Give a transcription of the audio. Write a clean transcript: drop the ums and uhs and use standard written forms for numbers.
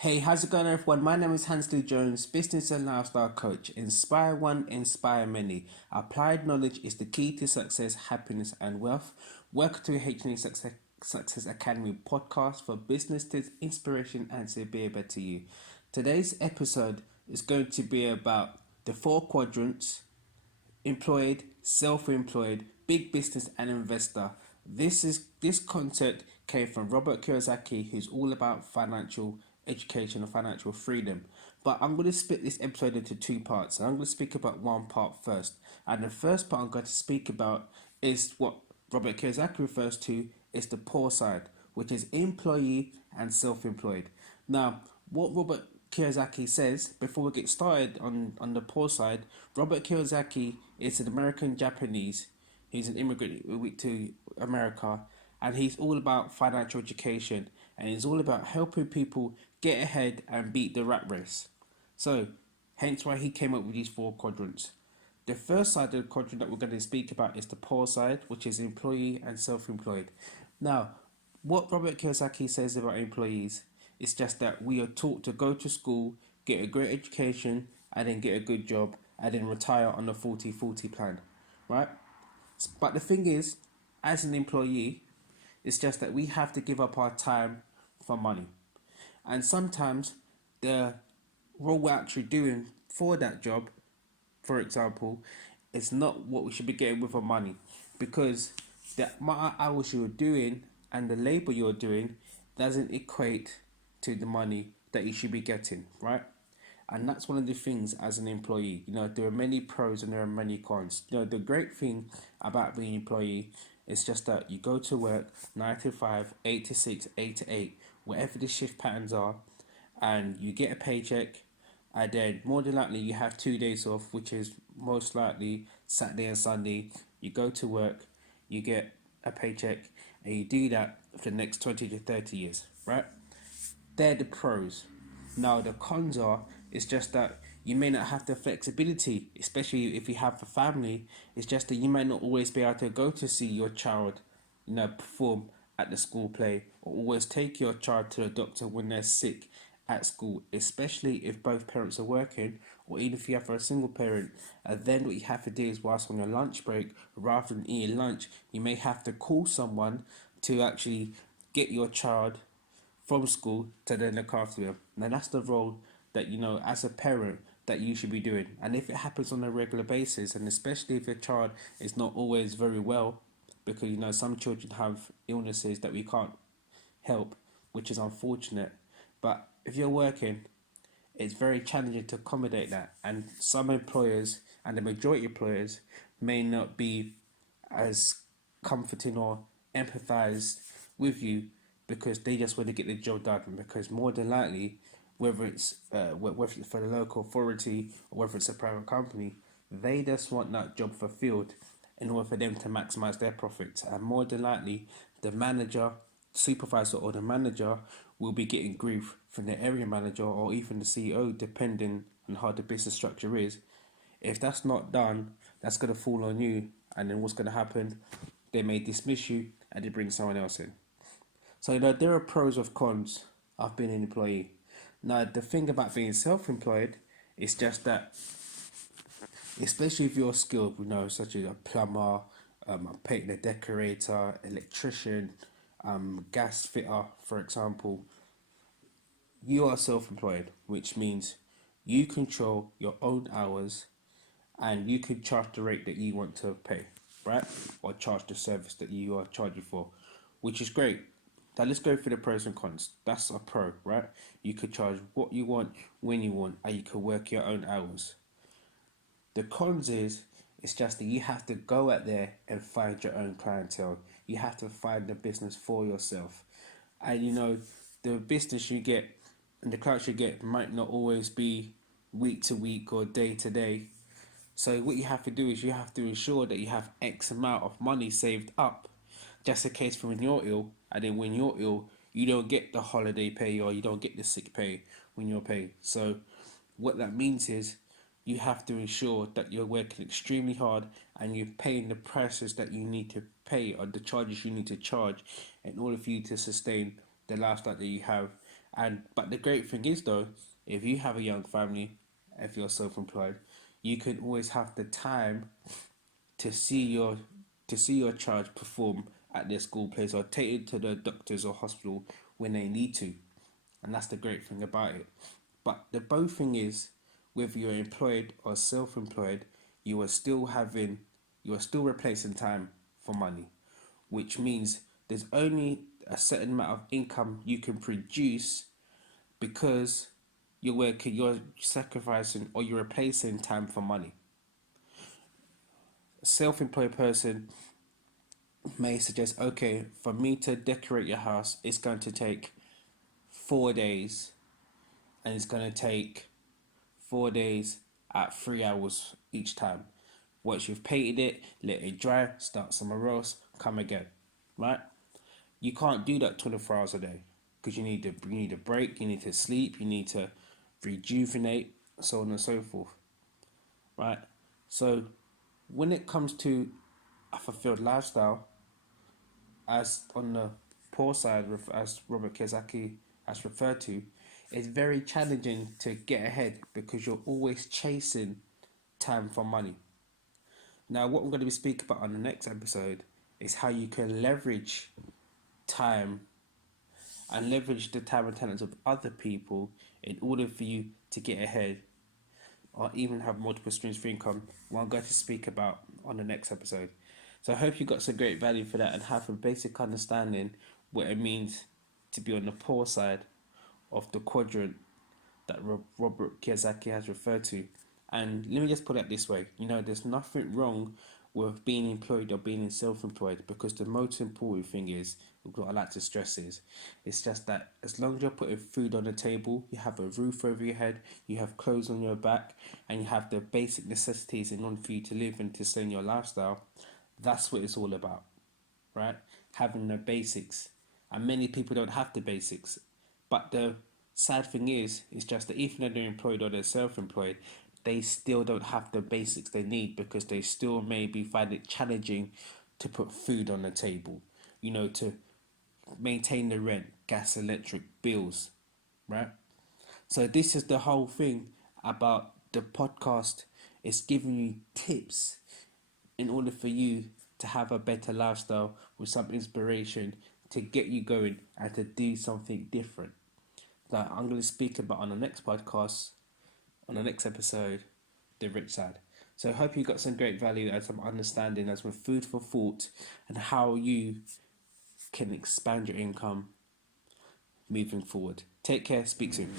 Hey, how's it going, everyone? My name is Hansley Jones, business and lifestyle coach. Inspire one, inspire many. Applied knowledge is the key to success, happiness, and wealth. Welcome to HNH Success Academy podcast for business tips, inspiration, and to be able to you. Today's episode is going to be about the four quadrants: employed, self-employed, big business, and investor. This concept came from Robert Kiyosaki, who's all about financial education and financial freedom. But I'm going to split this episode into two parts. And I'm going to speak about one part first. And the first part I'm going to speak about is what Robert Kiyosaki refers to is the poor side, which is employee and self-employed. Now, what Robert Kiyosaki says, before we get started on the poor side, Robert Kiyosaki is an American Japanese. He's an immigrant to America, and he's all about financial education, and he's all about helping people get ahead and beat the rat race. So, hence why he came up with these four quadrants. The first side of the quadrant that we're going to speak about is the poor side, which is employee and self-employed. Now, what Robert Kiyosaki says about employees is just that we are taught to go to school, get a great education, and then get a good job, and then retire on the 40-40 plan, right? But the thing is, as an employee, it's just that we have to give up our time for money. And sometimes the role we're actually doing for that job, for example, is not what we should be getting with our money, because the amount of hours you're doing and the labor you're doing doesn't equate to the money that you should be getting, right? And that's one of the things as an employee. There are many pros and there are many cons. The great thing about being an employee is just that you go to work 9 to 5, 8 to 6, 8 to 8, whatever the shift patterns are, and you get a paycheck, and then more than likely you have 2 days off, which is most likely Saturday and Sunday. You go to work, you get a paycheck, and you do that for the next 20 to 30 years, right? They're the pros. Now the cons are, it's just that you may not have the flexibility, especially if you have a family. It's just that you might not always be able to go to see your child, perform at the school play, or always take your child to the doctor when they're sick at school, especially if both parents are working, or even if you have a single parent. And then what you have to do is, whilst on your lunch break, rather than eating lunch, you may have to call someone to actually get your child from school to then look after them. Now that's the role that, as a parent, that you should be doing. And if it happens on a regular basis, and especially if your child is not always very well, because some children have illnesses that we can't help, which is unfortunate. But if you're working, it's very challenging to accommodate that. And some employers, and the majority of employers, may not be as comforting or empathized with you, because they just want to get the job done. Because more than likely, whether it's for the local authority or whether it's a private company, they just want that job fulfilled in order for them to maximize their profits. And more than likely, the manager, supervisor, or the manager will be getting grief from the area manager or even the CEO, depending on how the business structure is. If that's not done, that's going to fall on you. And then what's going to happen? They may dismiss you and they bring someone else in. So there are pros of cons of being an employee. Now the thing about being self-employed is just that, especially if you're skilled, such as a plumber, a painter, decorator, electrician, gas fitter, for example, you are self-employed, which means you control your own hours and you can charge the rate that you want to pay, right? Or charge the service that you are charging for, which is great. Now let's go through the pros and cons. That's a pro, right? You could charge what you want, when you want, and you can work your own hours. The cons is, it's just that you have to go out there and find your own clientele. You have to find the business for yourself. And the business you get and the clients you get might not always be week to week or day to day. So what you have to do is you have to ensure that you have X amount of money saved up, just in case for when you're ill. And then when you're ill, you don't get the holiday pay or you don't get the sick pay when you're paid. So what that means is you have to ensure that you're working extremely hard and you're paying the prices that you need to pay, or the charges you need to charge, in order for you to sustain the lifestyle that you have And but the great thing is though, if you have a young family, if you're self-employed, you can always have the time to see your child perform at their school place or take it to the doctors or hospital when they need to. And that's the great thing about it. But the both thing is, whether you're employed or self-employed, you are still having, you are still replacing time for money, which means there's only a certain amount of income you can produce because you're working, you're sacrificing or you're replacing time for money. A self-employed person may suggest, okay, for me to decorate your house, it's going to take 4 days, and it's going to take 4 days at 3 hours each time. Once you've painted it, let it dry, start somewhere else, come again, right? You can't do that 24 hours a day because you need a break, you need to sleep, you need to rejuvenate, so on and so forth, right? So when it comes to a fulfilled lifestyle, as on the poor side, as Robert Kiyosaki has referred to, it's very challenging to get ahead because you're always chasing time for money. Now, what I'm going to be speaking about on the next episode is how you can leverage time and leverage the time and talents of other people in order for you to get ahead or even have multiple streams of income, what I'm going to speak about on the next episode. So I hope you got some great value for that and have a basic understanding what it means to be on the poor side of the quadrant that Robert Kiyosaki has referred to. And let me just put it this way, there's nothing wrong with being employed or being self-employed, because the most important thing is, what I like to stress is, it's just that as long as you're putting food on the table, you have a roof over your head, you have clothes on your back, and you have the basic necessities in order for you to live and to sustain your lifestyle, that's what it's all about, right? Having the basics. And many people don't have the basics. But the sad thing is, it's just that even though they're employed or they're self-employed, they still don't have the basics they need because they still maybe find it challenging to put food on the table, to maintain the rent, gas, electric bills, right? So this is the whole thing about the podcast. It's giving you tips in order for you to have a better lifestyle with some inspiration to get you going and to do something different. That I'm going to speak about on the next podcast, on the next episode, the rich side. So I hope you got some great value and some understanding as with food for thought and how you can expand your income moving forward. Take care. Speak soon.